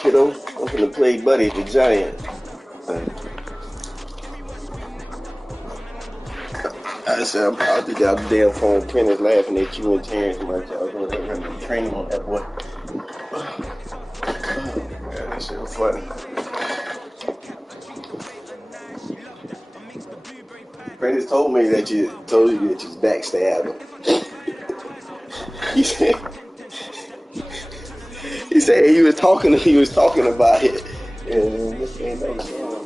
kiddo. I'm gonna play buddy the Giant. I said, I'm probably got the damn phone. Kenny's laughing at you and Terrence. My child going to run the training on that boy. Yeah, that shit was funny. Prentice told me that you backstabbed him. he said he was talking about it, and this ain't no song.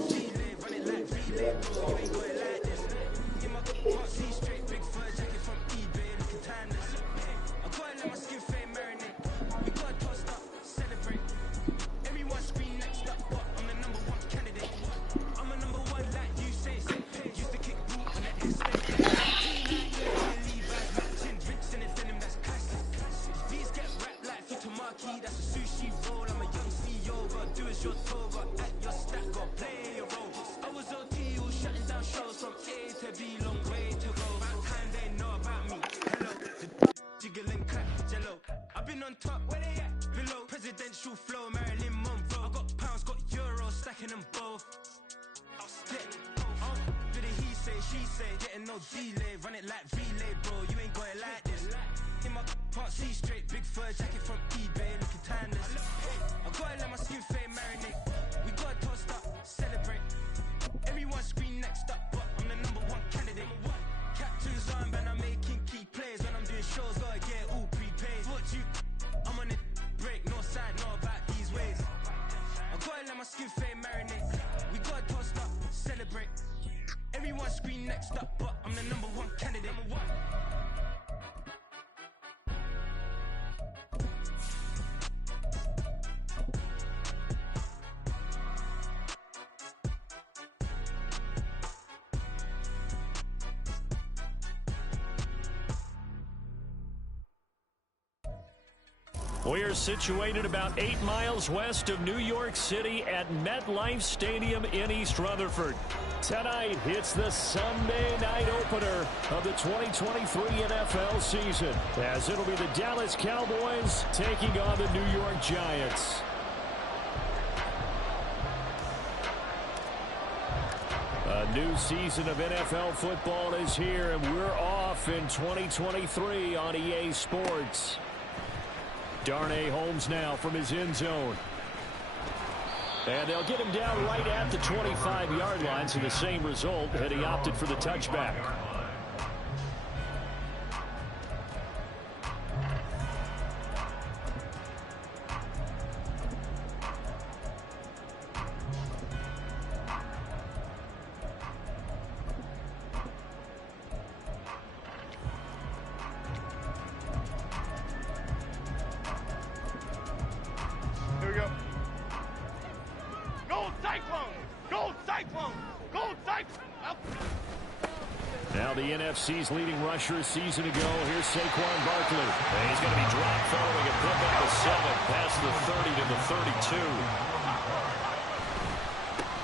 We're situated about 8 miles west of New York City at MetLife Stadium in East Rutherford. Tonight, it's the Sunday night opener of the 2023 NFL season, as it'll be the Dallas Cowboys taking on the New York Giants. A new season of NFL football is here, and we're off in 2023 on EA Sports. Darnay Holmes now from his end zone. And they'll get him down right at the 25-yard line, so the same result had he opted for the touchback. NFC's leading rusher a season ago. Here's Saquon Barkley. And he's going to be dropped following a put back to 7, past the 30 to the 32.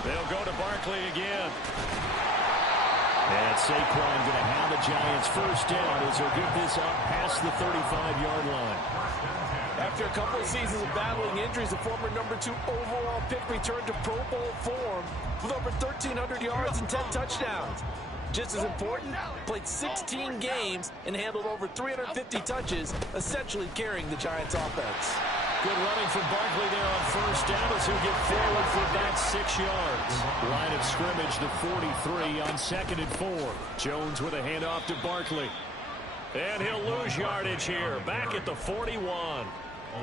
They'll go to Barkley again. And Saquon going to have the Giants first down as he'll get this up past the 35-yard line. After a couple of seasons of battling injuries, the former number 2 overall pick returned to Pro Bowl form with over 1,300 yards and 10 touchdowns. Just as important, played 16 games and handled over 350 touches, essentially carrying the Giants' offense. Good running from Barkley there on first down as he'll get forward for about 6 yards. Line of scrimmage to 43 on 2nd and 4. Jones with a handoff to Barkley. And he'll lose yardage here, back at the 41.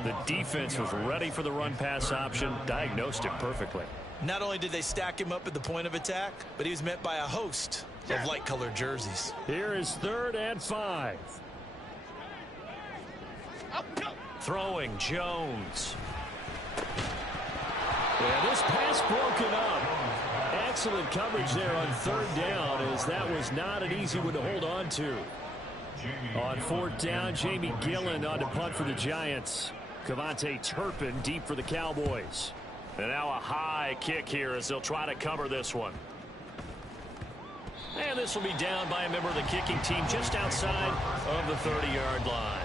The defense was ready for the run-pass option, diagnosed it perfectly. Not only did they stack him up at the point of attack, but he was met by a host of light-colored jerseys. Here is 3rd and 5. Throwing Jones. Yeah, this pass broken up. Excellent coverage there on 3rd down, as that was not an easy one to hold on to. On 4th down, Jamie Gillen on to punt for the Giants. Cavante Turpin deep for the Cowboys. And now a high kick here as they'll try to cover this one. And this will be down by a member of the kicking team just outside of the 30-yard line.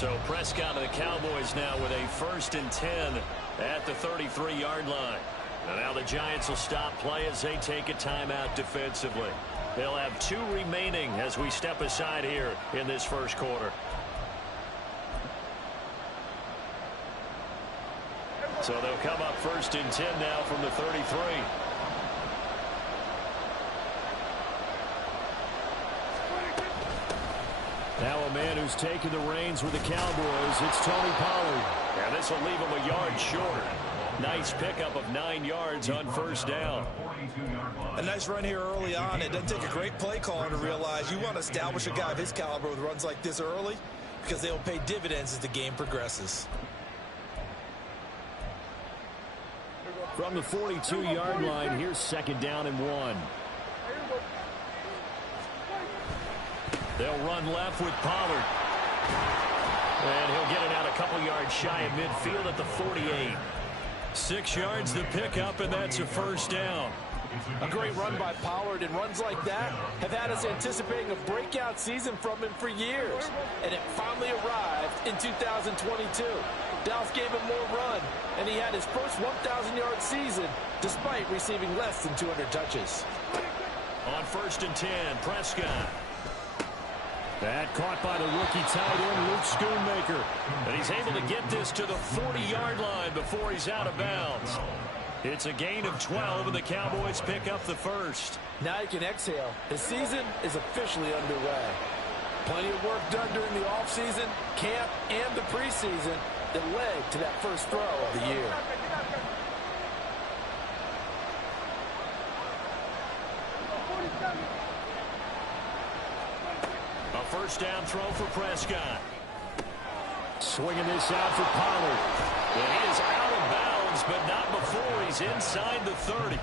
So Prescott of the Cowboys now with a 1st and 10 at the 33-yard line. And now the Giants will stop play as they take a timeout defensively. They'll have 2 remaining as we step aside here in this first quarter. So they'll come up 1st and 10 now from the 33. Now a man who's taken the reins with the Cowboys, it's Tony Pollard. And this will leave him a yard short. Nice pickup of 9 yards on 1st down. A nice run here early on. It doesn't take a great play caller to realize you want to establish a guy of his caliber with runs like this early because they'll pay dividends as the game progresses. From the 42-yard line, here's 2nd down and 1. They'll run left with Pollard. And he'll get it out a couple yards shy of midfield at the 48. 6 yards to pick up, and that's a 1st down. A great run by Pollard, and runs like that have had us anticipating a breakout season from him for years. And it finally arrived in 2022. Dallas gave him more run, and he had his first 1,000-yard season despite receiving less than 200 touches. On 1st and 10, Prescott. That caught by the rookie tight end, Luke Schoonmaker. And he's able to get this to the 40-yard line before he's out of bounds. It's a gain of 12, and the Cowboys pick up the 1st. Now you can exhale. The season is officially underway. Plenty of work done during the offseason, camp, and the preseason that led to that first throw of the year. A 1st down throw for Prescott. Swinging this out for Pollard. And he is out of bounds, but not before he's inside the 30.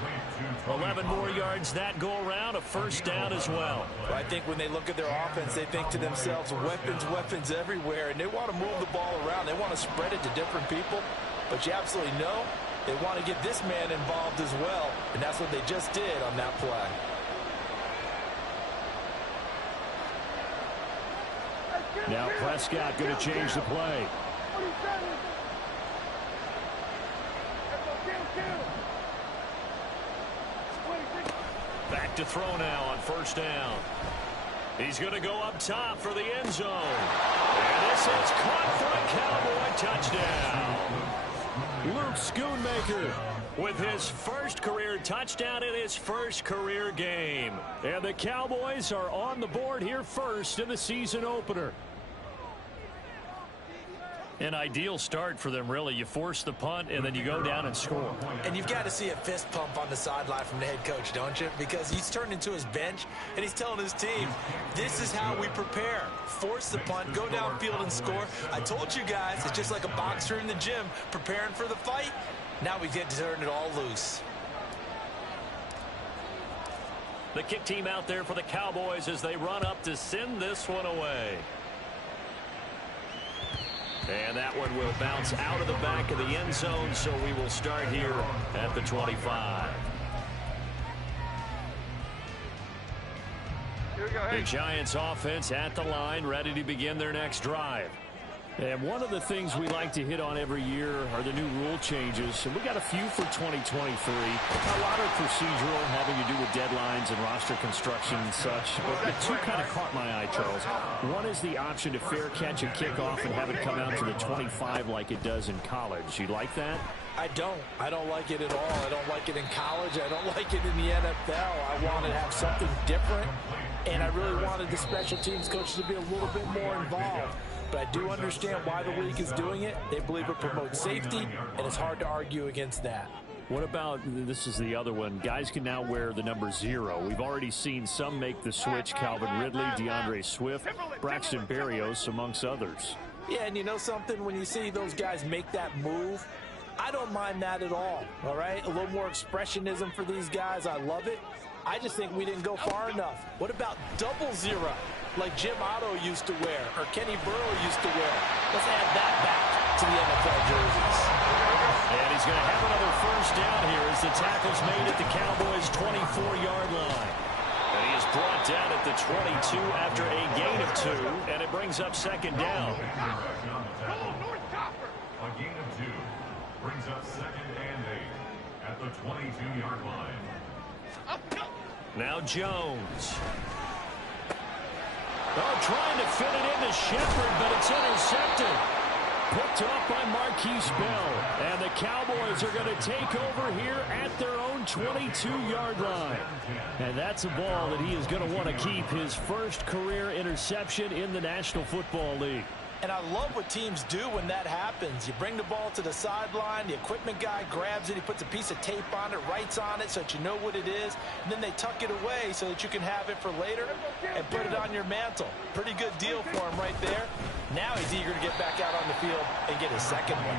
11 more yards that go around, a 1st down as well. I think when they look at their offense, they think to themselves, weapons, weapons everywhere, and they want to move the ball around. They want to spread it to different people, but you absolutely know they want to get this man involved as well, and that's what they just did on that play. Now Prescott going to change the play. Back to throw now on 1st down. He's going to go up top for the end zone. And this is caught for a Cowboy touchdown. Luke Schoonmaker with his 1st career touchdown in his 1st career game. And the Cowboys are on the board here first in the season opener. An ideal start for them, really. You force the punt, and then you go down and score. And you've got to see a fist pump on the sideline from the head coach, don't you? Because he's turned into his bench, and he's telling his team, this is how we prepare. Force the punt, go downfield and score. I told you guys, it's just like a boxer in the gym preparing for the fight. Now we get to turn it all loose. The kick team out there for the Cowboys as they run up to send this one away. And that one will bounce out of the back of the end zone, so we will start here at the 25. The Giants offense at the line, ready to begin their next drive. And one of the things we like to hit on every year are the new rule changes. And we got a few for 2023. A lot of procedural, having to do with deadlines and roster construction and such. But the 2 kind of caught my eye, Charles. One is the option to fair catch and kickoff and have it come out to the 25 like it does in college. You like that? I don't. I don't like it at all. I don't like it in college. I don't like it in the NFL. I want to have something different. And I really wanted the special teams coaches to be a little bit more involved. But I do understand why the league is doing it. They believe it promotes safety, and it's hard to argue against that. What about, this is the other one, guys can now wear the number 0. We've already seen some make the switch, Calvin Ridley, DeAndre Swift, Braxton Berrios, amongst others. Yeah, and you know something? When you see those guys make that move, I don't mind that at all right? A little more expressionism for these guys. I love it. I just think we didn't go far enough. What about 00, like Jim Otto used to wear or Kenny Burrow used to wear? Let's add that back to the NFL jerseys. And he's going to have another 1st down here as the tackle's made at the Cowboys' 24-yard line. And he is brought down at the 22 after a gain of 2, and it brings up second down. A gain of 2 brings up second and 8 at the 22-yard line. Now Jones. Oh, trying to fit it into Shepard, but it's intercepted. Picked off by Marquise Bell. And the Cowboys are going to take over here at their own 22-yard line. And that's a ball that he is going to want to keep, his first career interception in the National Football League. And I love what teams do when that happens. You bring the ball to the sideline, the equipment guy grabs it, he puts a piece of tape on it, writes on it so that you know what it is, and then they tuck it away so that you can have it for later and put it on your mantle. Pretty good deal for him right there. Now he's eager to get back out on the field and get his second one.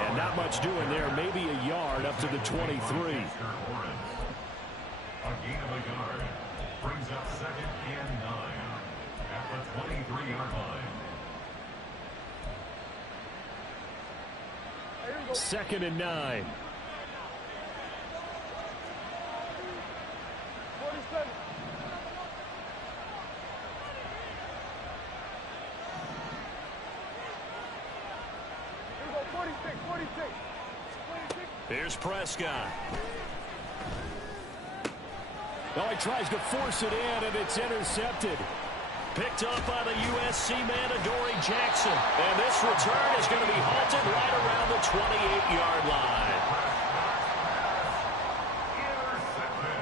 And not much doing there, maybe a yard up to the 23. A gain of a yard brings up second and 9 at the 23-yard line. Second and 9. Here's Prescott. Oh, he tries to force it in, and it's intercepted. Picked up by the USC man, Adoree Jackson. And this return is going to be halted right around the 28-yard line. Intercepted.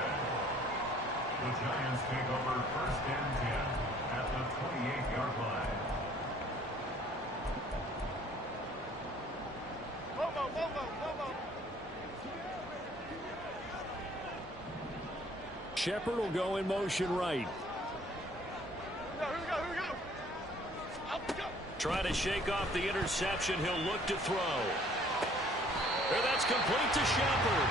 The Giants take over first and 10 at the 28-yard line. Shepard will go in motion right. Trying to shake off the interception. He'll look to throw. And that's complete to Shepard.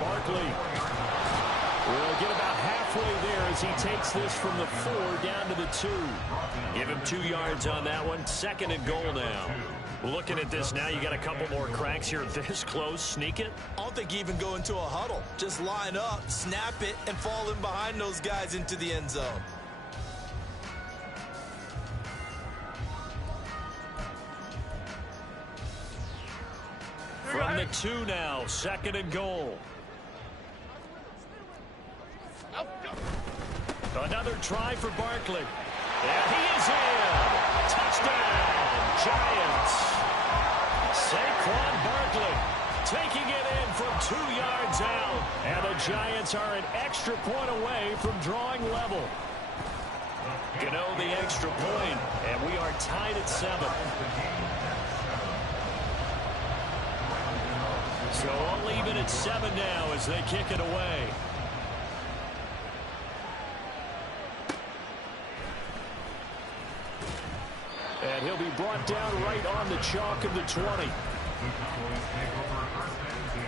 Barkley will get about halfway there as he takes this from the 4 down to the 2. Give him 2 yards on that one. Second and goal now. Looking at this now, you got a couple more cracks here this close. Sneak it. I don't think you even go into a huddle. Just line up, snap it, and fall in behind those guys into the end zone. From the 2 now, second and goal. Another try for Barkley. And he is in. Touchdown, Giants. Saquon Barkley taking it in from 2 yards out. And the Giants are an extra point away from drawing level. You know, the extra point, and we are tied at 7. So all even at 7 now as they kick it away. And he'll be brought down right on the chalk of the 20. The Cowboys take over first and 10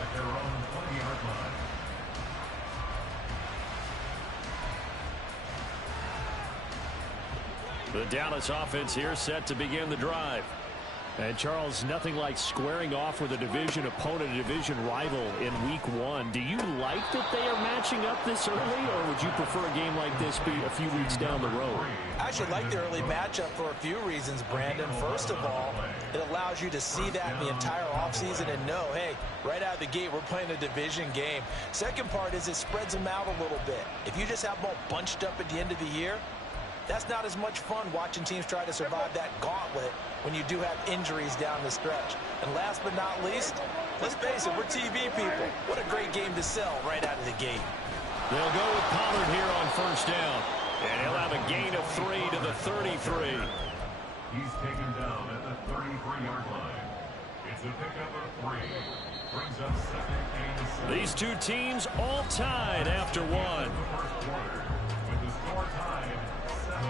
at their own 20-yard line. The Dallas offense here set to begin the drive. And, Charles, nothing like squaring off with a division opponent, a division rival in Week 1. Do you like that they are matching up this early, or would you prefer a game like this be a few weeks down the road? I actually like the early matchup for a few reasons, Brandon. First of all, it allows you to see that in the entire offseason and know, hey, right out of the gate, we're playing a division game. Second part is it spreads them out a little bit. If you just have them all bunched up at the end of the year, that's not as much fun watching teams try to survive that gauntlet when you do have injuries down the stretch. And last but not least, let's face it, we're TV people. What a great game to sell right out of the gate. They'll go with Pollard here on first down. And he'll have a gain of 3 to the 33. He's taken down at the 33-yard line. It's a pickup of 3. Brings up second and 7. These two teams all tied after 1. The first quarter with the score tied 7-7.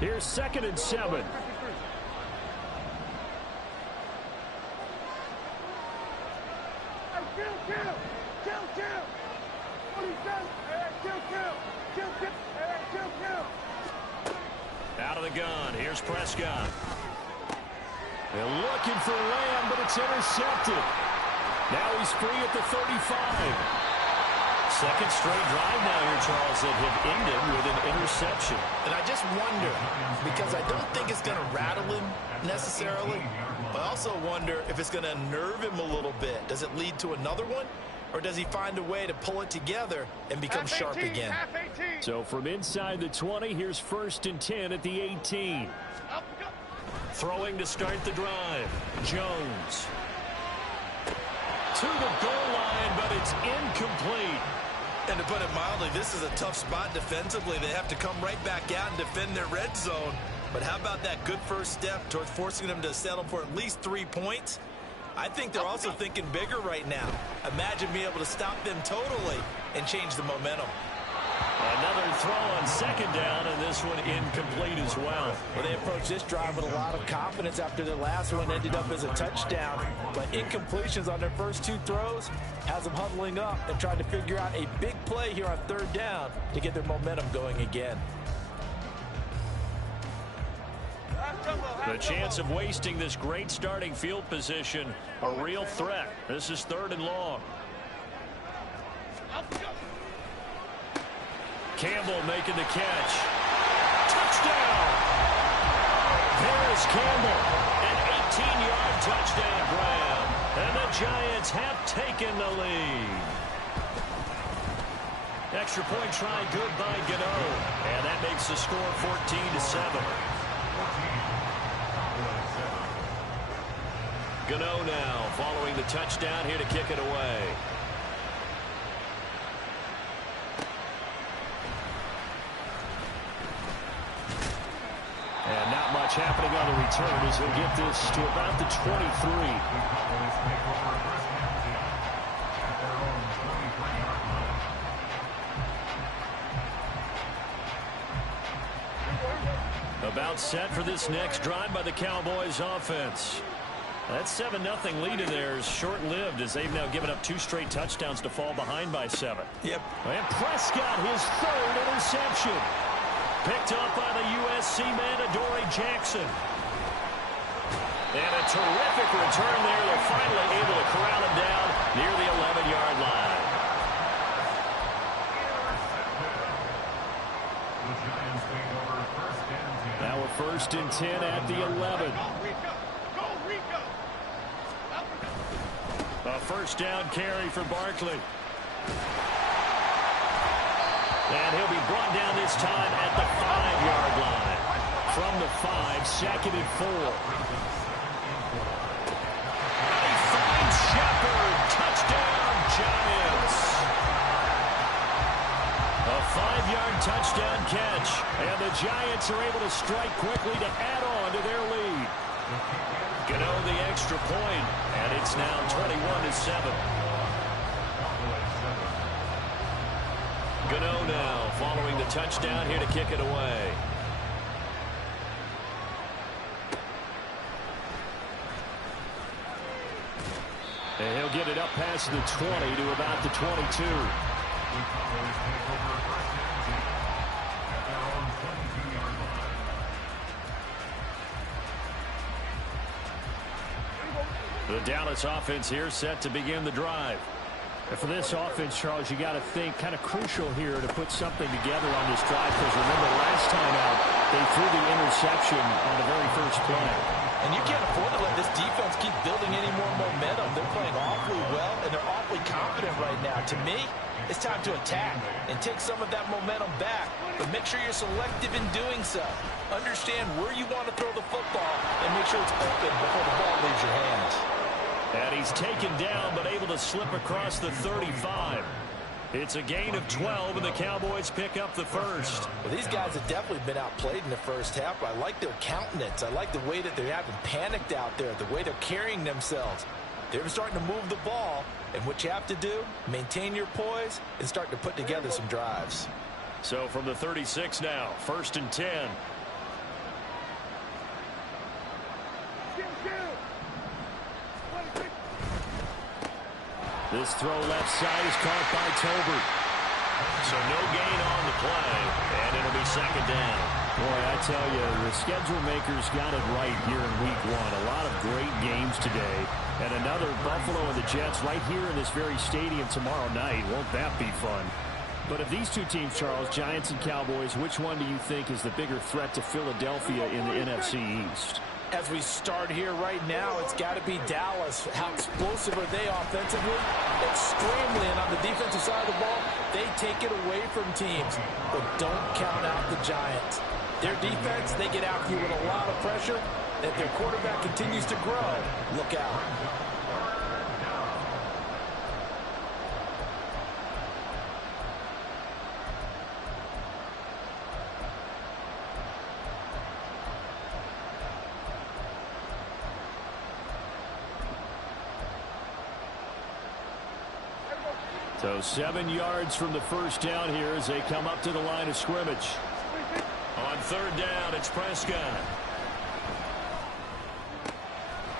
Here's second and 7. Out of the gun, here's Prescott. They're looking for Lamb, but it's intercepted. Now he's free at the 35. Second straight drive now here, Charles, that have ended with an interception. And I just wonder, because I don't think it's going to rattle him necessarily, but I also wonder if it's going to unnerve him a little bit. Does it lead to another one? Or does he find a way to pull it together and become sharp again? So from inside the 20, here's 1st and 10 at the 18. Throwing to start the drive. Jones. To the goal line, but it's incomplete. And to put it mildly, this is a tough spot defensively. They have to come right back out and defend their red zone. But how about that good first step towards forcing them to settle for at least 3 points? I think they're also thinking bigger right now. Imagine being able to stop them totally and change the momentum. Another throw on 2nd down, and this one incomplete as well. Well, they approached this drive with a lot of confidence after their last one ended up as a touchdown. But incompletions on their first 2 throws has them huddling up and trying to figure out a big play here on 3rd down to get their momentum going again. The chance of wasting this great starting field position, a real threat. This is 3rd and long. Campbell making the catch. Touchdown! There is Campbell. An 18-yard touchdown grab. And the Giants have taken the lead. Extra point try good by Gano. And that makes the score 14-7. Gano now following the touchdown here to kick it away. And not much happening on the return as he'll get this to about the 23. About set for this next drive by the Cowboys offense. That 7-0 lead in there is short-lived as they've now given up 2 straight touchdowns to fall behind by 7. Yep. And Prescott, his 3rd interception. Picked up by the USC man, Adoree Jackson. And a terrific return there. They're finally able to corral him down near the 11-yard line. Now we're 1st and 10 at the 11. A 1st down carry for Barkley. And he'll be brought down this time at the 5-yard line. From the 5, 2nd and 4. And he finds Shepard. Touchdown, Giants. A 5-yard touchdown catch. And the Giants are able to strike quickly to add on to their lead. Gano the extra point, and it's now 21-7. Gano now following the touchdown here to kick it away. And he'll get it up past the 20 to about the 22. The Dallas offense here set to begin the drive. And for this offense, Charles, you got to think kind of crucial here to put something together on this drive, because remember last time out they threw the interception on the very first play. And you can't afford to let this defense keep building any more momentum. They're playing awfully well, and they're awfully confident right now. To me, it's time to attack and take some of that momentum back. But make sure you're selective in doing so. Understand where you want to throw the football and make sure it's open before the ball leaves your hands. And he's taken down but able to slip across the 35. It's a gain of 12, and the Cowboys pick up the first. Well, these guys have definitely been outplayed in the first half. I like their countenance. I like the way that they haven't panicked out there, the way they're carrying themselves. They're starting to move the ball, and what you have to do, maintain your poise and start to put together some drives. So from the 36 now, 1st and 10. This throw left side is caught by Tolbert. So no gain on the play, and it'll be second down. Boy, I tell you, the schedule makers got it right here in Week 1. A lot of great games today. And another Buffalo and the Jets right here in this very stadium tomorrow night. Won't that be fun? But of these two teams, Charles, Giants and Cowboys, which one do you think is the bigger threat to Philadelphia in the NFC East? As we start here right now, it's got to be Dallas. How explosive are they offensively? Extremely. And on the defensive side of the ball, they take it away from teams. But don't count out the Giants. Their defense, they get after you with a lot of pressure. If their quarterback continues to grow, look out. So 7 yards from the first down here as they come up to the line of scrimmage. On third down, it's Prescott.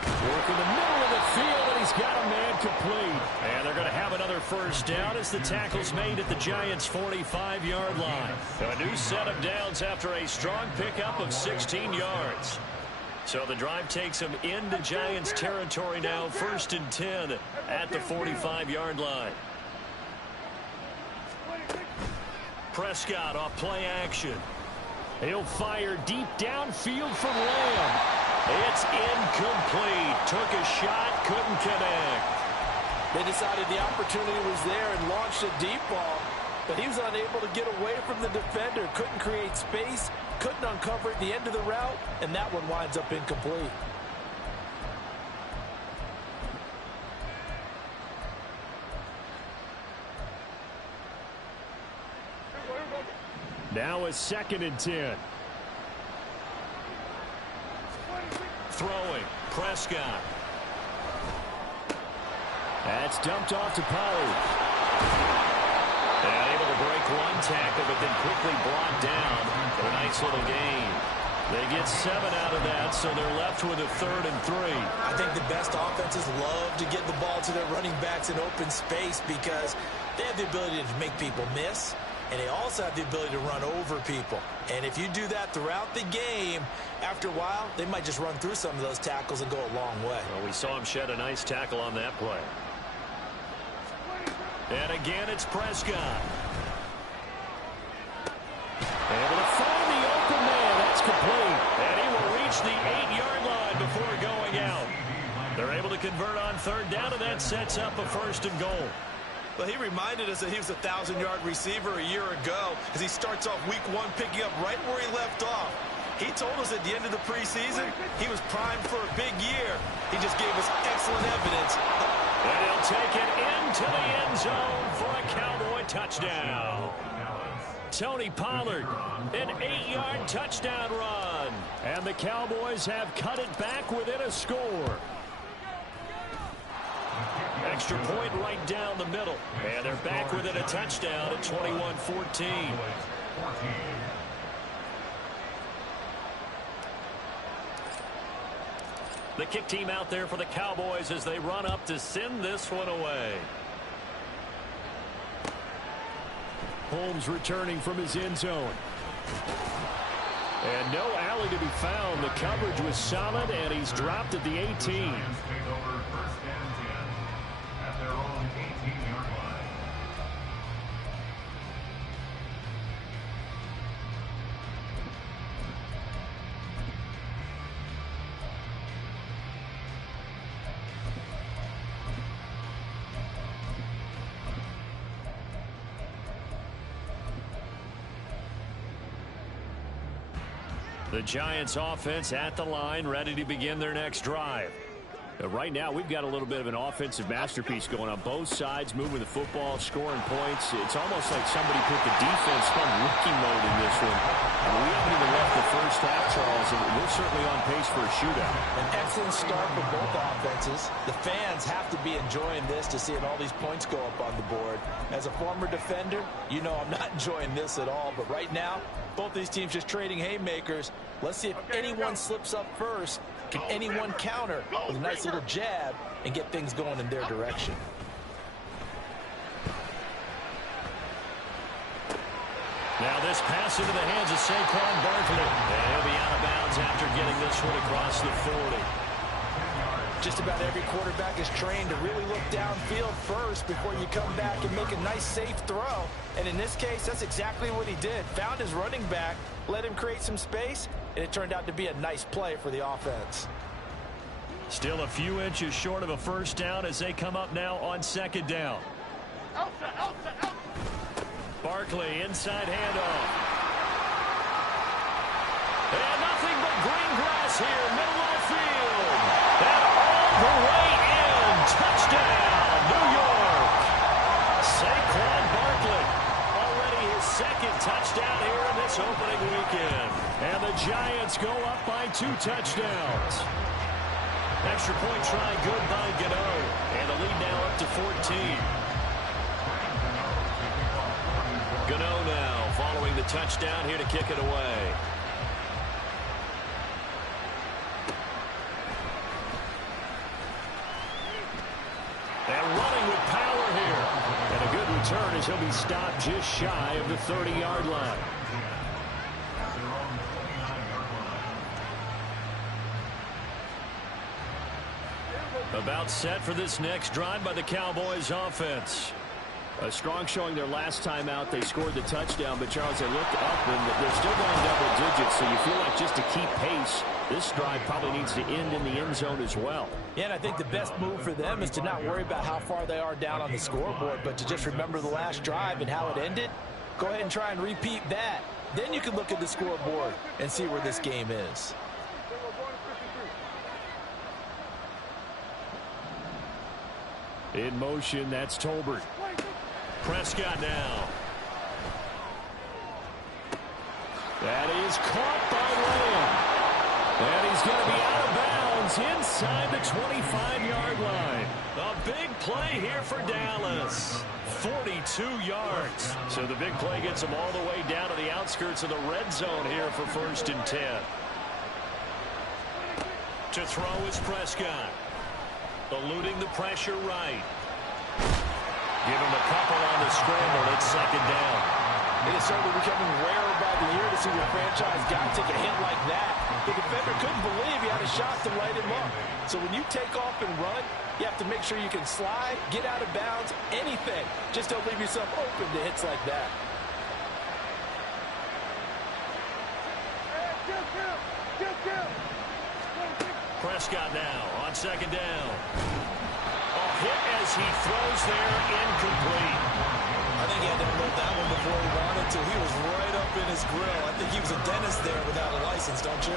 Working the middle of the field, and he's got a man complete. And they're going to have another first down as the tackle's made at the Giants' 45-yard line. A new set of downs after a strong pickup of 16 yards. So the drive takes them into Giants territory now, 1st and 10 at the 45-yard line. Prescott off play action. He'll fire deep downfield from Lamb. It's incomplete. Took a shot, couldn't connect. They decided the opportunity was there and launched a deep ball, but he was unable to get away from the defender. Couldn't create space, couldn't uncover at the end of the route, and that one winds up incomplete. Now a 2nd and 10. Throwing, Prescott. That's dumped off to Pollard. And able to break one tackle, but then quickly brought down for a nice little gain. They get 7 out of that, so they're left with a 3rd and 3. I think the best offenses love to get the ball to their running backs in open space because they have the ability to make people miss. And they also have the ability to run over people. And if you do that throughout the game, after a while, they might just run through some of those tackles and go a long way. Well, we saw him shed a nice tackle on that play. And again, it's Prescott. Able to find the open man. That's complete. And he will reach the 8-yard line before going out. They're able to convert on third down, and that sets up a 1st and goal. But he reminded us that he was a 1,000-yard receiver a year ago as he starts off week 1 picking up right where he left off. He told us at the end of the preseason he was primed for a big year. He just gave us excellent evidence. And he'll take it into the end zone for a Cowboy touchdown. Tony Pollard, an 8-yard touchdown run. And the Cowboys have cut it back within a score. Extra point right down the middle. And they're back within a touchdown at 21-14. The kick team out there for the Cowboys as they run up to send this one away. Holmes returning from his end zone. And no alley to be found. The coverage was solid, and he's dropped at the 18. The Giants offense at the line, ready to begin their next drive. Right now, we've got a little bit of an offensive masterpiece going on. Both sides moving the football, scoring points. It's almost like somebody put the defense on rookie mode in this one. We haven't even left the first half, Charles, and we're certainly on pace for a shootout. An excellent start for both offenses. The fans have to be enjoying this to seeing all these points go up on the board. As a former defender, you know I'm not enjoying this at all. But right now, both these teams just trading haymakers. Let's see if anyone slips up first. Can anyone counter with a nice little jab and get things going in their direction? Now this pass into the hands of Saquon Barkley. And he'll be out of bounds after getting this one across the 40. Just about every quarterback is trained to really look downfield first before you come back and make a nice, safe throw. And in this case, that's exactly what he did. Found his running back, let him create some space, and it turned out to be a nice play for the offense. Still a few inches short of a first down as they come up now on second down. Barkley, inside handoff. And nothing but green grass here, middle of the field. And all the way in. Touchdown, New York. Saquon Barkley, already his second touchdown here in this opening weekend. And the Giants go up by 2 touchdowns. Extra point try good by Gano. And the lead now up to 14. Gano now following the touchdown here to kick it away. And running with power here. And a good return as he'll be stopped just shy of the 30-yard line. About set for this next drive by the Cowboys offense. A strong showing their last time out. They scored the touchdown, but Charles, they looked up and they're still going double digits, so you feel like just to keep pace, this drive probably needs to end in the end zone as well. Yeah, and I think the best move for them is to not worry about how far they are down on the scoreboard, but to just remember the last drive and how it ended. Go ahead and try and repeat that. Then you can look at the scoreboard and see where this game is. In motion, that's Tolbert. Prescott now. That is caught by Lamb. And he's going to be out of bounds inside the 25-yard line. A big play here for Dallas. 42 yards. So the big play gets him all the way down to the outskirts of the red zone here for 1st and 10. To throw is Prescott. Eluding the pressure right. Give him a couple on the scramble. It's 2nd down. It is certainly becoming rarer by the year to see your franchise guy take a hit like that. The defender couldn't believe he had a shot to light him up. So when you take off and run, you have to make sure you can slide, get out of bounds, anything. Just don't leave yourself open to hits like that. Prescott now on 2nd down. A hit as he throws there, incomplete. I think he had to unload that one before he wanted to. He was right up in his grill. I think he was a dentist there without a license, don't you?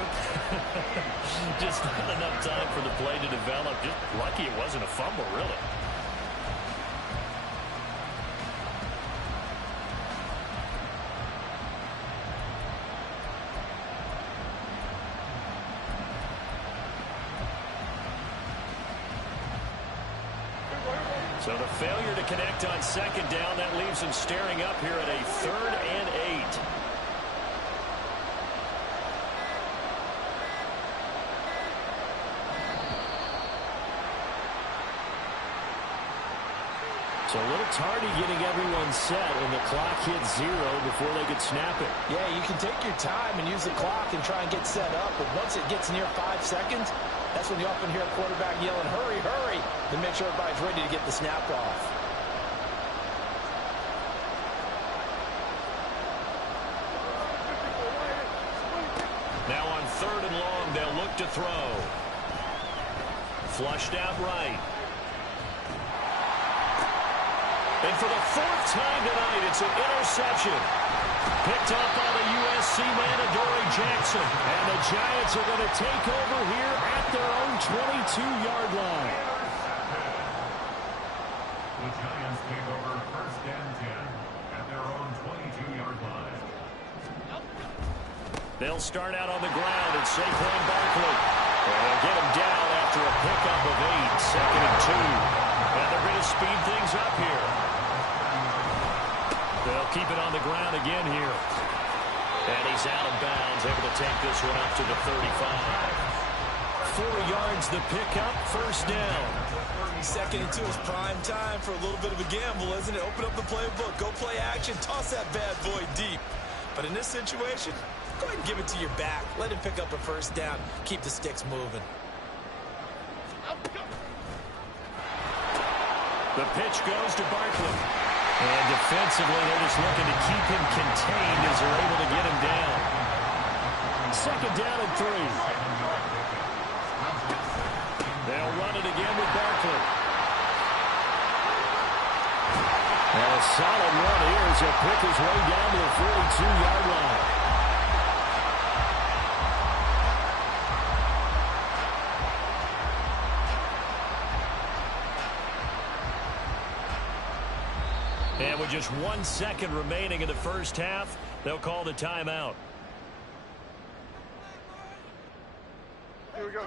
Just not enough time for the play to develop. Just lucky it wasn't a fumble, really. So the failure to connect on 2nd down, that leaves him staring up here at a 3rd and 8. So a little tardy getting everyone set, and the clock hits 0 before they could snap it. Yeah, you can take your time and use the clock and try and get set up, but once it gets near 5 seconds, that's when you often hear a quarterback yelling, hurry, hurry, to make sure everybody's ready to get the snap off. Now on 3rd and long, they'll look to throw. Flushed out right. And for the 4th time tonight, it's an interception. Picked up by the USC man, Adoree Jackson. And the Giants are going to take over here at their own 22-yard line. The Giants take over 1st and 10 at their own 22-yard line. They'll start out on the ground at Saquon Barkley. And they'll get him down after a pickup of 8, 2nd and 2. And they're going to speed things up here. They'll keep it on the ground again here. And he's out of bounds, able to take this one up to the 35. 4 yards the pickup, 1st down. 2nd and 2 is prime time for a little bit of a gamble, isn't it? Open up the playbook, go play action, toss that bad boy deep. But in this situation, go ahead and give it to your back. Let him pick up a first down. Keep the sticks moving. The pitch goes to Barkley. And defensively, they're just looking to keep him contained as they're able to get him down. Second down and 3. They'll run it again with Barkley. And a solid run here as he'll pick his way down to the 42-yard line. And with just 1 second remaining in the first half, they'll call the timeout. Here we go.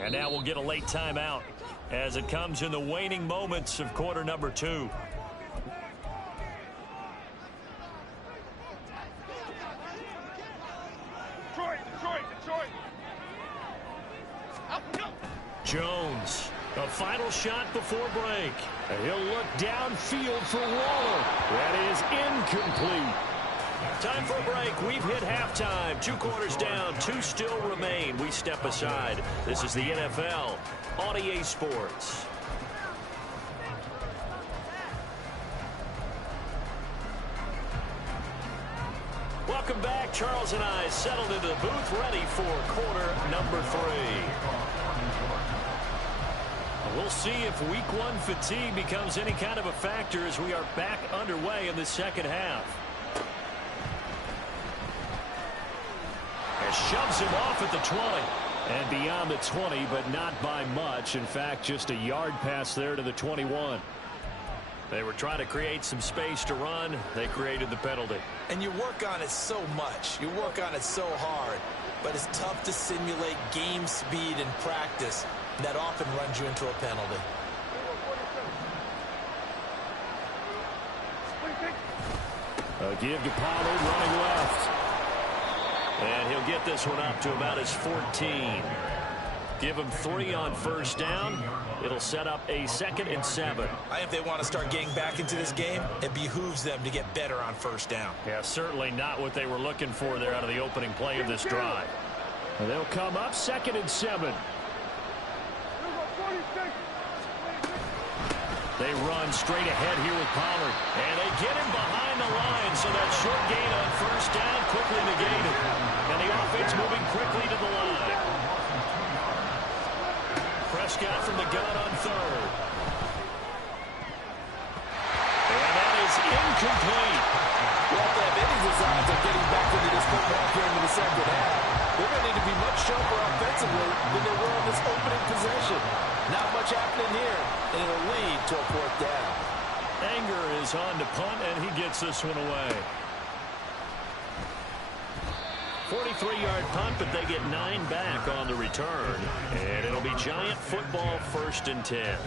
And now we'll get a late timeout as it comes in the waning moments of quarter number 2. Detroit. Jones, a final shot before break. And he'll look downfield for Waller. That is incomplete. Time for a break. We've hit halftime. 2 quarters down. 2 still remain. We step aside. This is the NFL on EA Sports. Welcome back. Charles and I settled into the booth, ready for quarter number 3. We'll see if week 1 fatigue becomes any kind of a factor as we are back underway in the second half. And shoves him off at the 20. And beyond the 20, but not by much. In fact, just a yard pass there to the 21. They were trying to create some space to run. They created the penalty. And you work on it so much. You work on it so hard. But it's tough to simulate game speed in practice. That often runs you into a penalty. A give to Pollard running left. And he'll get this one up to about his 14. Give him 3 on first down. It'll set up a 2nd and 7. If they want to start getting back into this game, it behooves them to get better on first down. Yeah, certainly not what they were looking for there out of the opening play of this drive. And they'll come up 2nd and 7. They run straight ahead here with Pollard. And they get him behind the line, so that short gain on first down quickly negated. And the offense moving quickly to the line. Prescott from the gun on 3rd. And that is incomplete. Well, if they have any designs of getting back into this football game in the second half, they're going to need to be much sharper offensively than they were on this opening possession. Not much happening here, and it'll lead to a 4th down. Anger is on to punt, and he gets this one away. 43-yard punt, but they get 9 back on the return. And it'll be Giant football 1st and 10.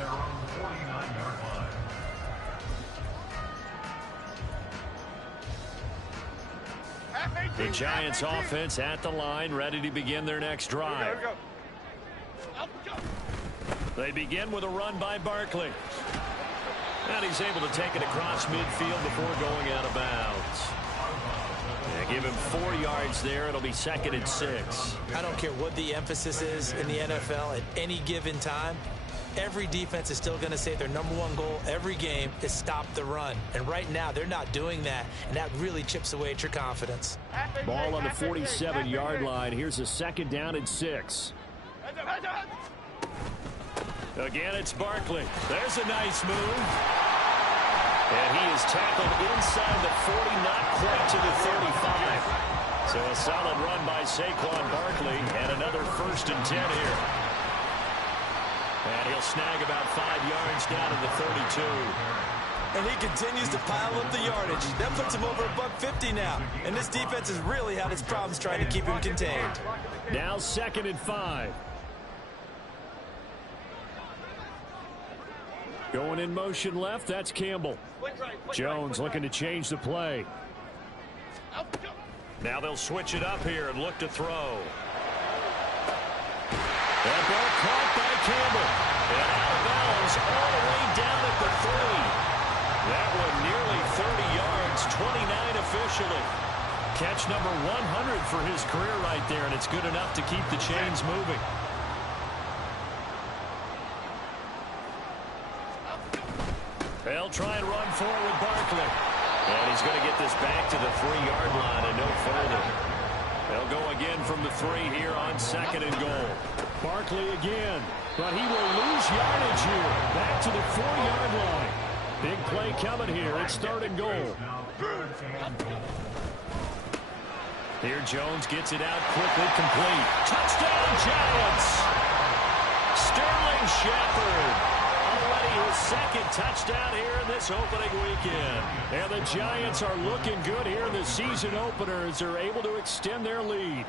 The Giants offense at the line, ready to begin their next drive. They begin with a run by Barkley. And he's able to take it across midfield before going out of bounds. Yeah, give him 4 yards there. It'll be 2nd and 6. I don't care what the emphasis is in the NFL at any given time. Every defense is still going to say their #1 goal every game is stop the run. And right now, they're not doing that, and that really chips away at your confidence. Ball on the 47-yard line. Here's a 2nd down and 6. Again, it's Barkley. There's a nice move. And he is tackled inside the 40, not quite to the 35. So a solid run by Saquon Barkley, and another 1st and 10 here. And he'll snag about 5 yards down to the 32. And he continues to pile up the yardage. That puts him over $150 now. And this defense has really had its problems trying to keep him contained. Now 2nd and 5. Going in motion left, that's Campbell. Jones looking to change the play. Now they'll switch it up here and look to throw. That ball caught by Campbell. And out of bounds all the way down at the 3. That one nearly 30 yards, 29 officially. Catch number 100 for his career right there, and it's good enough to keep the chains moving. They'll try and run forward with Barkley. And he's going to get this back to the 3-yard line and no further. They'll go again from the 3 here on 2nd and goal. Barkley again, but he will lose yardage here. Back to the 4-yard line. Big play coming here. It's 3rd and goal. Here Jones gets it out quickly, complete. Touchdown, Giants! Sterling Shepard. Already his 2nd touchdown here in this opening weekend. And the Giants are looking good here in the season opener as they're able to extend their lead.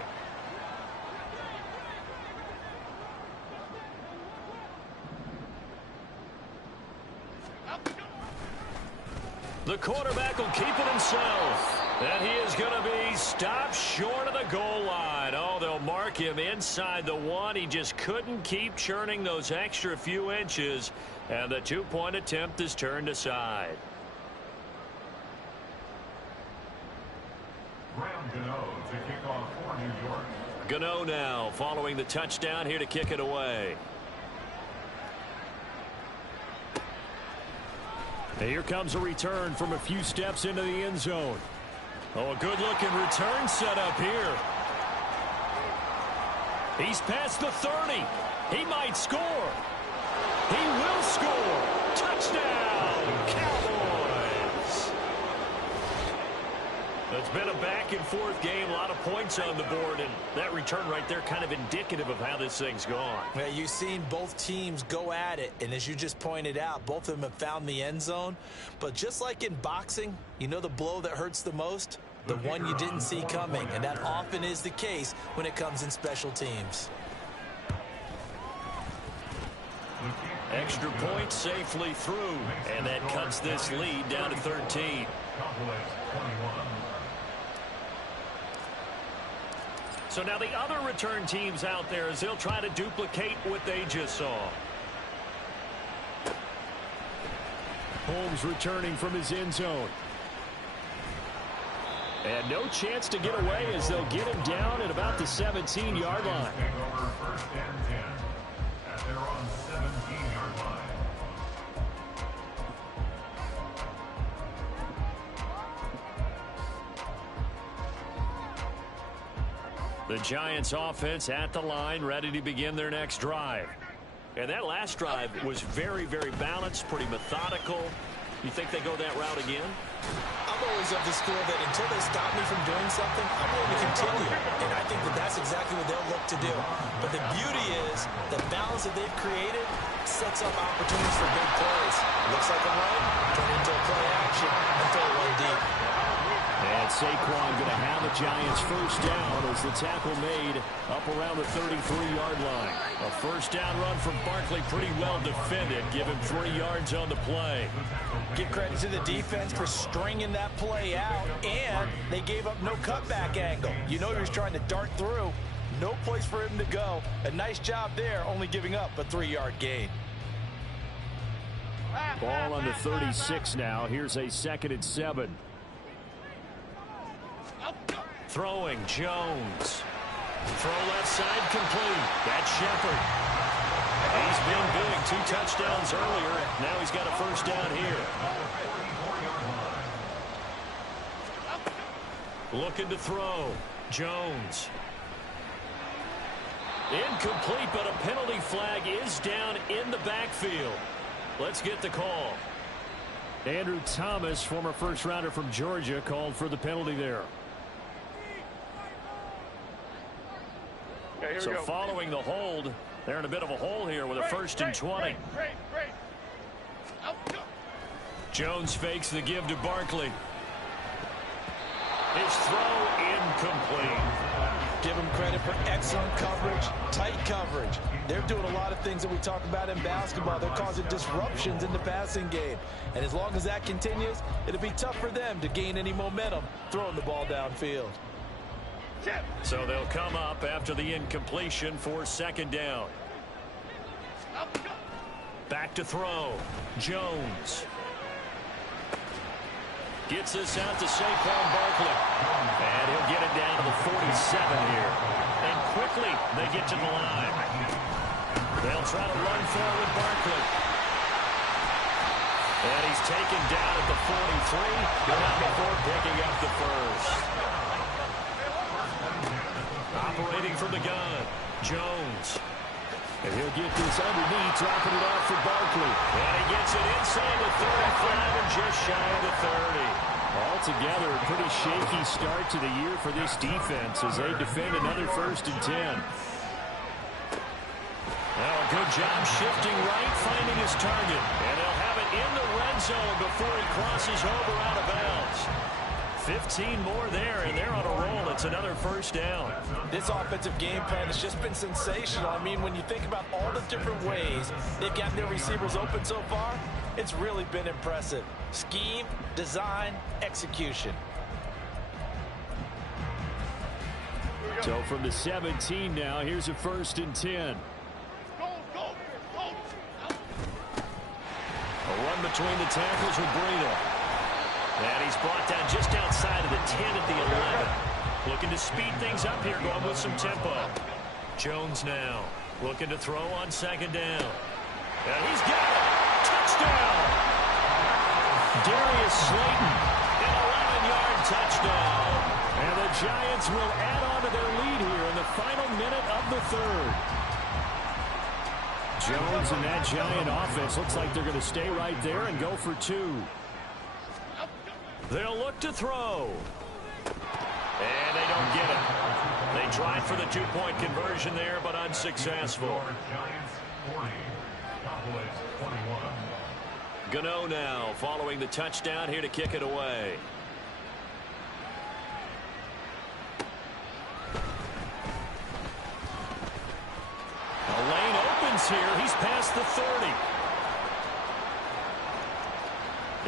The quarterback will keep it himself. And he is going to be stopped short of the goal line. Oh, they'll mark him inside the 1. He just couldn't keep churning those extra few inches. And the 2-point attempt is turned aside. Gano to kick off for New York. Gano now following the touchdown here to kick it away. Here comes a return from a few steps into the end zone. Oh, a good-looking return set up here. He's past the 30. He might score. He will score. Touchdown, Cowboys. It's been a back-and-forth game, a lot of points on the board, and that return right there kind of indicative of how this thing's gone. Yeah, you've seen both teams go at it, and as you just pointed out, both of them have found the end zone. But just like in boxing, you know the blow that hurts the most? The one you didn't see coming, and that often is the case when it comes in special teams. Extra point safely through, and that cuts this lead down to 13. So now the other return teams out there as they'll try to duplicate what they just saw. Holmes returning from his end zone. And no chance to get away as they'll get him down at about the 17-yard line. First and 10 at their own 17-yard line. The Giants offense at the line, ready to begin their next drive. And that last drive was very, very balanced, pretty methodical. You think they go that route again? I'm always of the school that until they stop me from doing something, I'm going to continue. And I think that that's exactly what they'll look to do. But the beauty is the balance that they've created sets up opportunities for big plays. Looks like a run, turn into a play action, and throw one deep. And Saquon going to have a Giants first down as the tackle made up around the 33-yard line. A first down run from Barkley, pretty well defended. Give him 3 yards on the play. Give credit to the defense for stringing that play out, and they gave up no cutback angle. You know he was trying to dart through. No place for him to go. A nice job there, only giving up a 3-yard gain. Ball on the 36 now. Here's a 2nd and 7. Throwing, Jones. Throw left side complete. That's Shepard. He's been big. 2 touchdowns earlier. Now he's got a first down here. Looking to throw. Jones. Incomplete, but a penalty flag is down in the backfield. Let's get the call. Andrew Thomas, former first-rounder from Georgia, called for the penalty there. Okay, here So we go. following the hold, they're in a bit of a hole here with a first and 20. Great. Jones fakes the give to Barkley. His throw incomplete. Give them credit for excellent coverage, tight coverage. They're doing a lot of things that we talk about in basketball. They're causing disruptions in the passing game. And as long as that continues, it'll be tough for them to gain any momentum throwing the ball downfield. So they'll come up after the incompletion for 2nd down. Back to throw. Jones. Gets this out to Saquon Barkley. And he'll get it down to the 47 here. And quickly they get to the line. They'll try to run forward Barkley. And he's taken down at the 43. Not before picking up the first. Operating from the gun, Jones. And he'll get this underneath, dropping it off for Barkley. And he gets it inside the 35 and just shy of the 30. Altogether, a pretty shaky start to the year for this defense as they defend another 1st and 10. Now a good job shifting right, finding his target. And they'll have it in the red zone before he crosses over out of bounds. 15 more there, and they're on a roll. It's another 1st down. This offensive game plan has just been sensational. I mean, when you think about all the different ways they've gotten their receivers open so far, it's really been impressive. Scheme, design, execution. So from the 17 now, here's a 1st and 10. A run between the tackles with Breida. And he's brought down just outside of the 10 at the 11. Looking to speed things up here, going with some tempo. Jones now looking to throw on 2nd down. And he's got it. Touchdown. Darius Slayton, an 11-yard touchdown. And the Giants will add on to their lead here in the final minute of the 3rd. Jones and that Giant offense looks like they're going to stay right there and go for 2. They'll look to throw. And they don't get it. They tried for the 2-point conversion there, but unsuccessful. Giants 40, Cowboys 21. Gano now following the touchdown here to kick it away. A lane opens here. He's past the 30.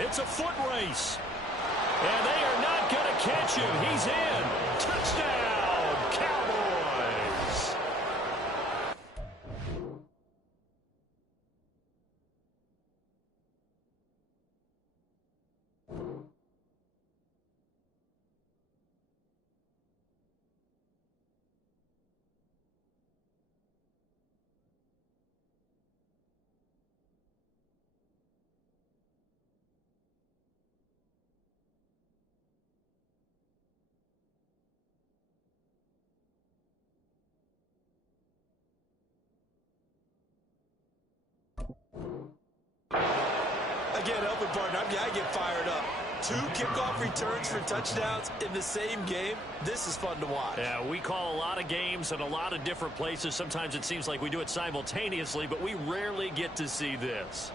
It's a foot race. And they are not going to catch him. He's in. Touchdown, Cowboys. Again, helping partner, I get fired up. 2 kickoff returns for touchdowns in the same game. This is fun to watch. Yeah, we call a lot of games in a lot of different places. Sometimes it seems like we do it simultaneously, but we rarely get to see this.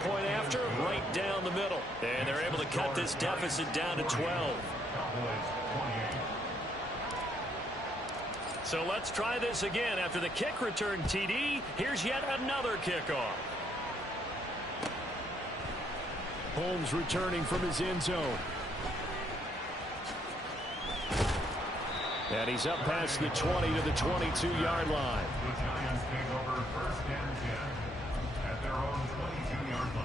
Point after, right down the middle. And they're able to cut this deficit down to 12. Cowboys 28. So let's try this again. After the kick return TD, here's yet another kickoff. Holmes returning from his end zone. And he's up past the 20 to the 22-yard line. The Giants take over 1st and 10 at their own 22-yard line.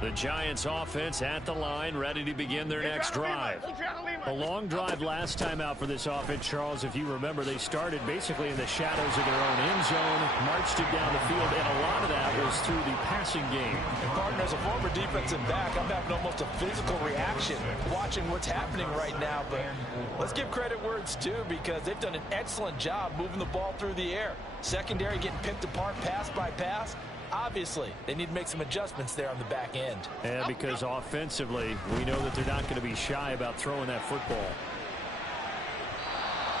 The Giants offense at the line, ready to begin their next drive. A long drive last time out for this offense, Charles. If you remember, they started basically in the shadows of their own end zone, marched it down the field, and a lot of that was through the passing game. And partner, as a former defensive back, I'm having almost a physical reaction watching what's happening right now. But let's give credit where it's due, because they've done an excellent job moving the ball through the air. Secondary getting picked apart pass by pass. Obviously, they need to make some adjustments there on the back end. Yeah, because offensively, we know that they're not going to be shy about throwing that football.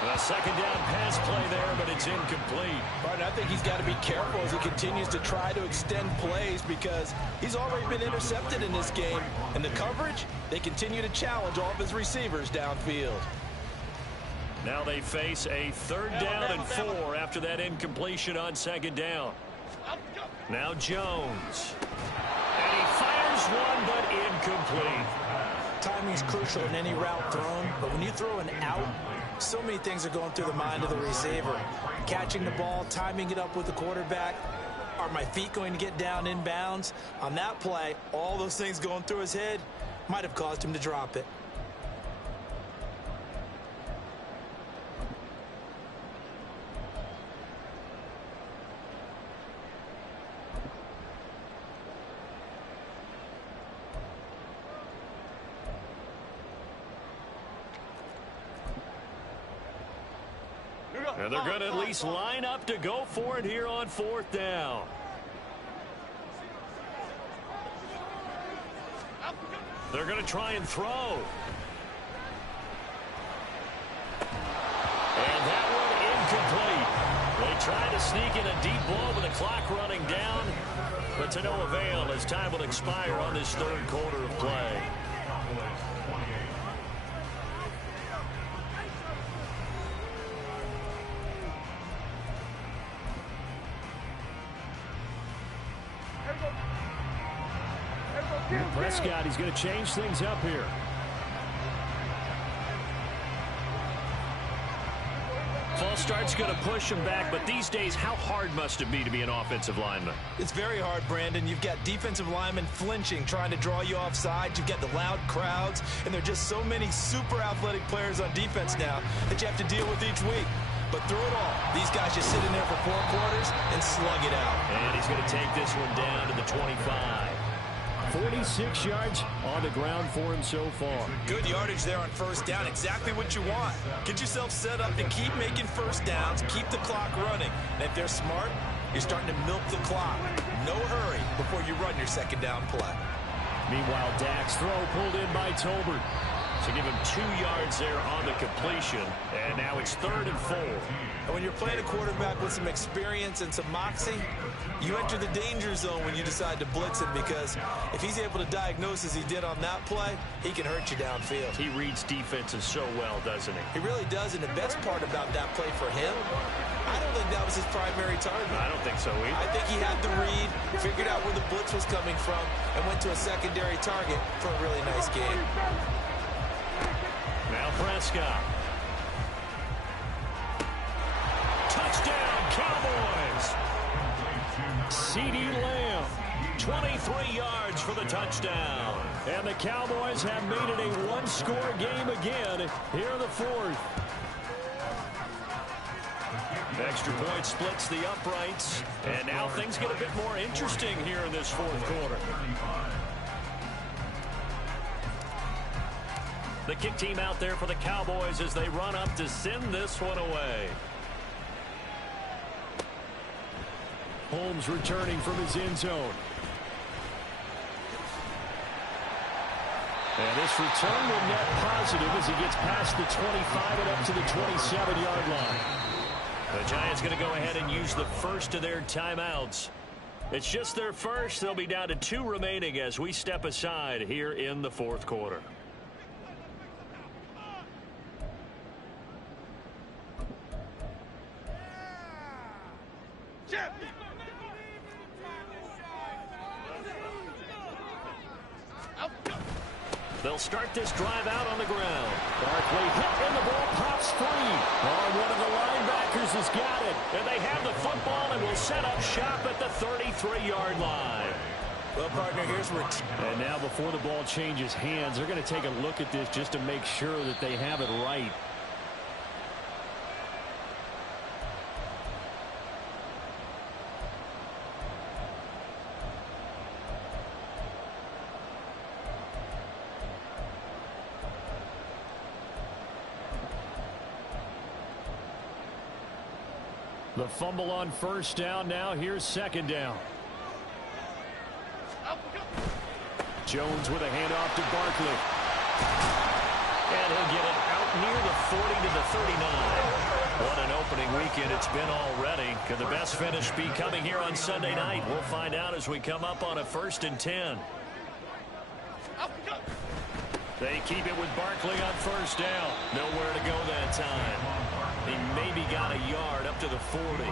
A 2nd down pass play there, but it's incomplete. Martin, I think he's got to be careful as he continues to try to extend plays, because he's already been intercepted in this game. And the coverage, they continue to challenge all of his receivers downfield. Now they face a 3rd down and 4 after that incompletion on 2nd down. Now Jones. And he Fires one, but incomplete. Timing is crucial in any route thrown, but when you throw an out, so many things are going through the mind of the receiver. Catching the ball, timing it up with the quarterback. Are my feet going to get down in bounds? On that play, all those things going through his head might have caused him to drop it. And they're going to at least line up to go for it here on 4th down. They're going to try and throw. And that one incomplete. They tried to sneak in a deep ball with the clock running down, but to no avail as time will expire on this 3rd quarter of play. Prescott, he's going to change things up here. False start's going to push him back, but these days, how hard must it be to be an offensive lineman? It's very hard, Brandon. You've got defensive linemen flinching, trying to draw you offside. You've got the loud crowds, and there are just so many super athletic players on defense now that you have to deal with each week. But through it all, these guys just sit in there for 4 quarters and slug it out. And he's going to take this one down to the 25. 46 yards on the ground for him so far. Good yardage there on 1st down. Exactly what you want. Get yourself set up to keep making 1st downs, keep the clock running. And if they're smart, you're starting to milk the clock. No hurry before you run your 2nd down play. Meanwhile, Dak's throw pulled in by Tolbert to give him 2 yards there on the completion. And now it's 3rd and 4. And when you're playing a quarterback with some experience and some moxie, you enter the danger zone when you decide to blitz him, because if he's able to diagnose as he did on that play, he can hurt you downfield. He reads defenses so well, doesn't he? He really does, and the best part about that play for him, I don't think that was his primary target. I don't think so either. I think he had the read, figured out where the blitz was coming from, and went to a secondary target for a really nice game. Now Prescott. Touchdown, Cowboys! CeeDee Lamb, 23 yards for the touchdown. And the Cowboys have made it a one-score game again here in the 4th. Extra point splits the uprights. And now things get a bit more interesting here in this 4th quarter. The kick team out there for the Cowboys as they run up to send this one away. Holmes returning from his end zone. And this return will net positive as he gets past the 25 and up to the 27-yard line. The Giants going to go ahead and use the first of their timeouts. It's just their first. They'll be down to 2 remaining as we step aside here in the 4th quarter. They'll start this drive out on the ground. Barkley hit and the ball pops free. Oh, one of the linebackers has got it. And they have the football and will set up shop at the 33-yard line. Well, partner, here's where... And now before the ball changes hands, they're going to take a look at this just to make sure that they have it right. The fumble on 1st down. Now here's 2nd down. Jones with a handoff to Barkley. And he'll get it out near the 40 to the 39. What an opening weekend it's been already. Could the best finish be coming here on Sunday night? We'll find out as we come up on a 1st and 10. They keep it with Barkley on 1st down. Nowhere to go that time. He maybe got a yard up to the 40.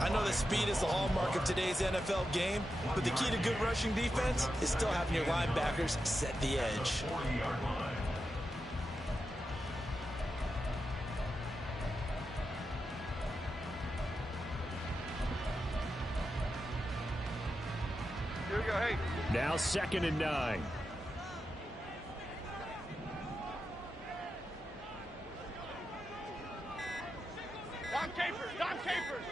I know that speed is the hallmark of today's NFL game, but the key to good rushing defense is still having your linebackers set the edge. Here we go, hey. Now 2nd and 9. Dom Capers, Dom Capers.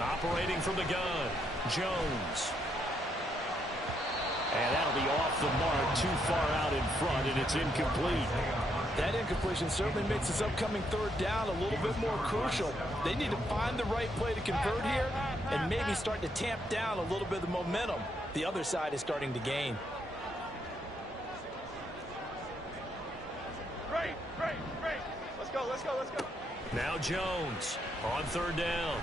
Operating from the gun, Jones. And that'll be off the mark, too far out in front, and it's incomplete. That incompletion certainly makes this upcoming 3rd down a little bit more crucial. They need to find the right play to convert here and maybe start to tamp down a little bit of the momentum the other side is starting to gain. Great. Let's go. Now Jones on 3rd down.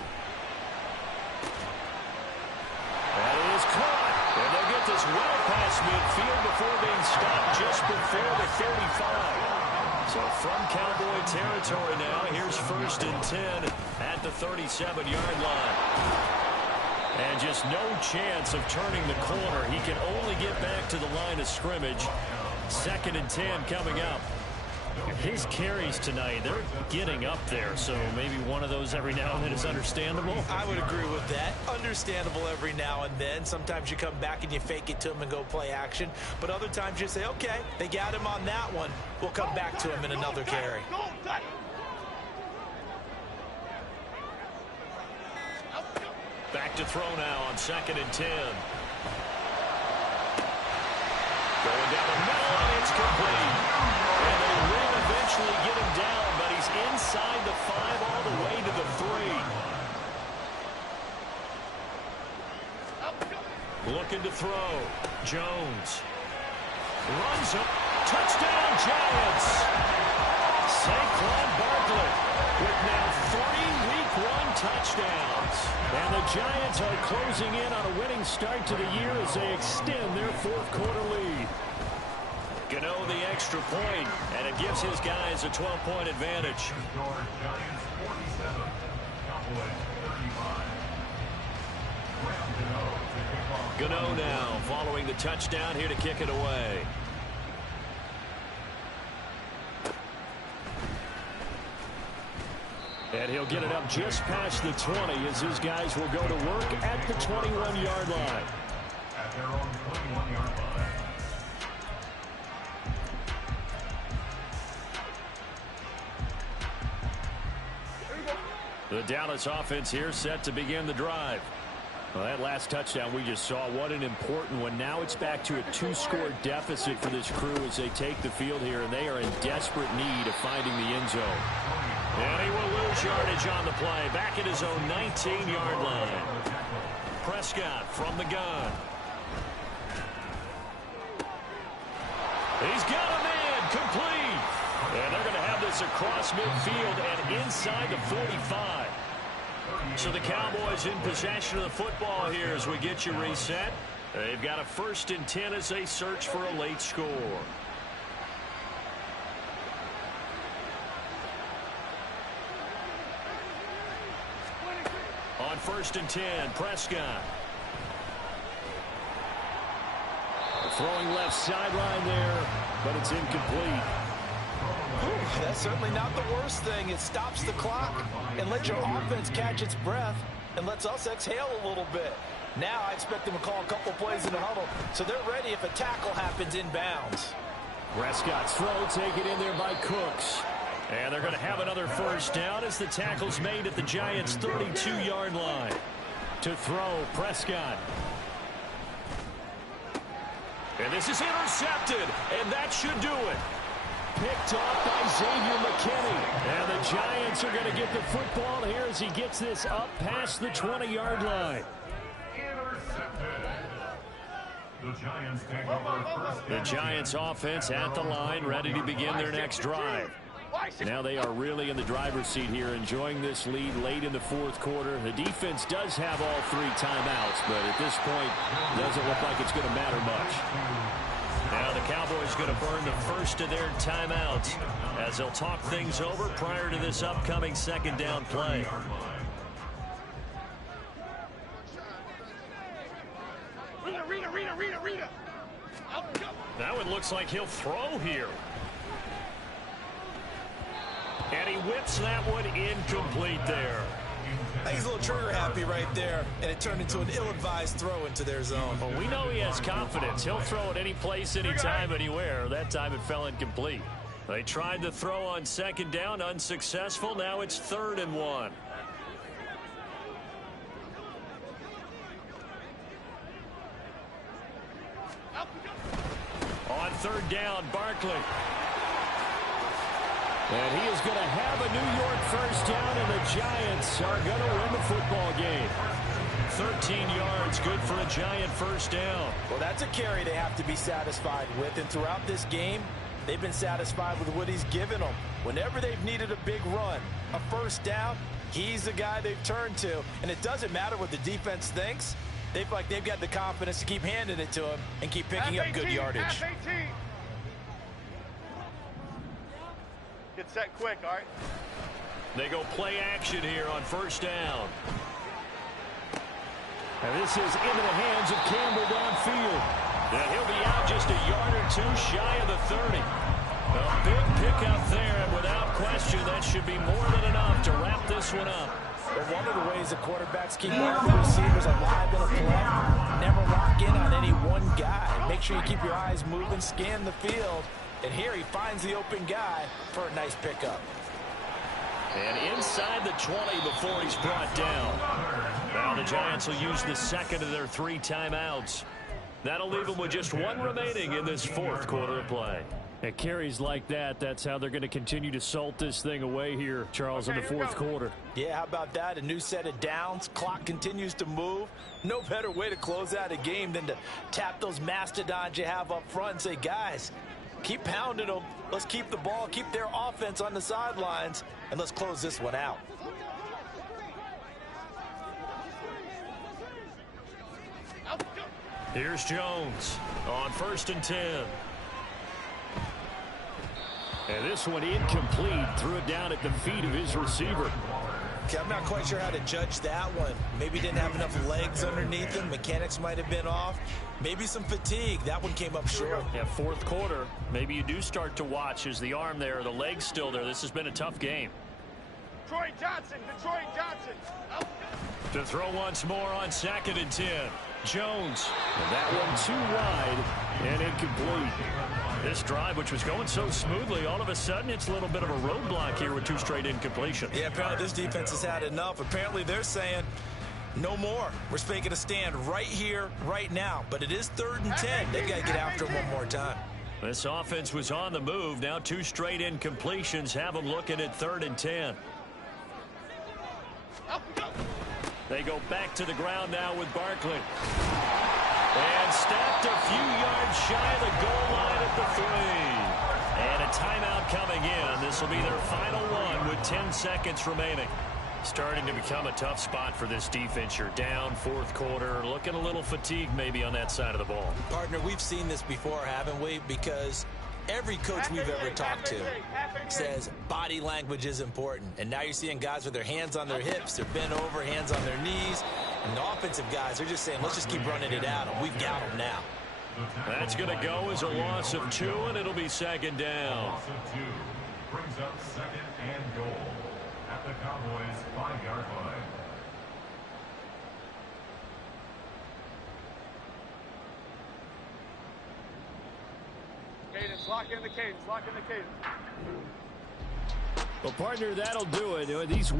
That is caught. And they'll get this well past midfield before being stopped just before the 35. So from Cowboy territory now, here's 1st and 10 at the 37-yard line. And just no chance of turning the corner. He can only get back to the line of scrimmage. 2nd and 10 coming up. His carries tonight, they're getting up there, so maybe one of those every now and then is understandable. I would agree with that. Understandable every now and then. Sometimes you come back and you fake it to him and go play action. But other times you say, okay, they got him on that one. We'll come back to him in another carry. Back to throw now on 2nd and 10. Going down the middle, and it's complete. And they will eventually get him down, but he's inside the 5 all the way to the 3. Looking to throw. Jones. Runs up. Touchdown, Giants. Saquon Barkley with now 3 Week 1 touchdowns. And the Giants are closing in on a winning start to the year as they extend their 4th quarter lead. Gano the extra point, and it gives his guys a 12-point advantage. Giants 47, Cowboys 35. Gano now following the touchdown here to kick it away. And he'll get it up just past the 20 as his guys will go to work at the 21-yard line. At their own 21-yard line. The Dallas offense here set to begin the drive. Well, that last touchdown we just saw, what an important one. Now it's back to a 2-score deficit for this crew as they take the field here, and they are in desperate need of finding the end zone. And he will lose yardage on the play, back at his own 19-yard line. Prescott from the gun. He's got a man, complete. And they're going to have this across midfield and inside the 45. So the Cowboys in possession of the football here as we get you reset. They've got a 1st and 10 as they search for a late score. On 1st and 10, Prescott. Throwing left sideline there, but it's incomplete. That's certainly not the worst thing. It stops the clock and lets your offense catch its breath and lets us exhale a little bit. Now I expect them to call a couple plays in the huddle so they're ready if a tackle happens inbounds. Prescott's throw taken in there by Cooks. And they're going to have another 1st down as the tackle's made at the Giants' 32-yard line. To throw, Prescott. And this is intercepted, and that should do it. Picked off by Xavier McKinney. And the Giants are going to get the football here as he gets this up past the 20-yard line. Intercepted. The Giants take over 1st. The Giants offense at the line, ready to begin their next drive. Now they are really in the driver's seat here, enjoying this lead late in the 4th quarter. The defense does have all 3 timeouts, but at this point, doesn't look like it's going to matter much. Now the Cowboys going to burn the first of their timeouts as they'll talk things over prior to this upcoming second down play. Rita. That one looks like he'll throw here. And he whips that one incomplete there. He's a little trigger happy right there, and it turned into an ill-advised throw into their zone. Well, we know he has confidence. He'll throw it any place, anytime, anywhere. That time it fell incomplete. They tried to throw on second down, unsuccessful. Now it's 3rd and 1. On 3rd down, Barkley. And he is going to have a New York first down, and the Giants are going to win the football game. 13 yards, good for a Giant first down. Well, that's a carry they have to be satisfied with, and throughout this game, they've been satisfied with what he's given them. Whenever they've needed a big run, a first down, he's the guy they've turned to. And it doesn't matter what the defense thinks. They feel like they've got the confidence to keep handing it to him and keep picking up good yardage. Get set quick, all right? They go play action here on first down. And this is into the hands of Campbell downfield. And he'll be out just a yard or two shy of the 30. A big pickup there, and without question, that should be more than enough to wrap this one up. But one of the ways the quarterbacks keep all the receivers alive in a play, never lock in on any one guy. Make sure you keep your eyes moving, scan the field. And here he finds the open guy for a nice pickup. And inside the 20 before he's brought down. Now the Giants will use the second of their 3 timeouts. That'll leave them with just 1 remaining in this 4th quarter of play. At carries like that, that's how they're going to continue to salt this thing away here, Charles, in the 4th quarter. Yeah, how about that? A new set of downs. Clock continues to move. No better way to close out a game than to tap those mastodons you have up front and say, guys, keep pounding them. Let's keep the ball, keep their offense on the sidelines, and let's close this one out. Here's Jones on 1st and 10. And this one incomplete. Threw it down at the feet of his receiver. Okay, I'm not quite sure how to judge that one. Maybe didn't have enough legs underneath him. Mechanics might have been off. Maybe some fatigue. That one came up short. Yeah, 4th quarter. Maybe you do start to watch as the arm there, the leg's still there. This has been a tough game. Detroit Johnson. To throw once more on 2nd and 10. Jones. And that one too wide and incomplete. This drive, which was going so smoothly, all of a sudden it's a little bit of a roadblock here with 2 straight incompletions. Yeah, apparently this defense has had enough. Apparently they're saying, no more. We're making a stand right here, right now. But it is 3rd and 10. They've got to get after him one more time. This offense was on the move. Now 2 straight incompletions have them looking at 3rd and 10. They go back to the ground now with Barkley. And stepped a few yards shy of the goal line at the 3. And a timeout coming in. This will be their final one with 10 seconds remaining. Starting to become a tough spot for this defense. You're down 4th quarter. Looking a little fatigued maybe on that side of the ball. Partner, we've seen this before, haven't we? Because every coach we've ever talked to says body language is important. And now you're seeing guys with their hands on their hips, they're bent over, hands on their knees. And the offensive guys are just saying, let's just keep running it out. And we've got them now. That's going to go as a loss of 2, and it'll be 2nd down. Loss of 2 brings up 2nd and goal at the Cowboys' 5-yard line. Cadence, lock in the cadence. Well, partner, that'll do it. These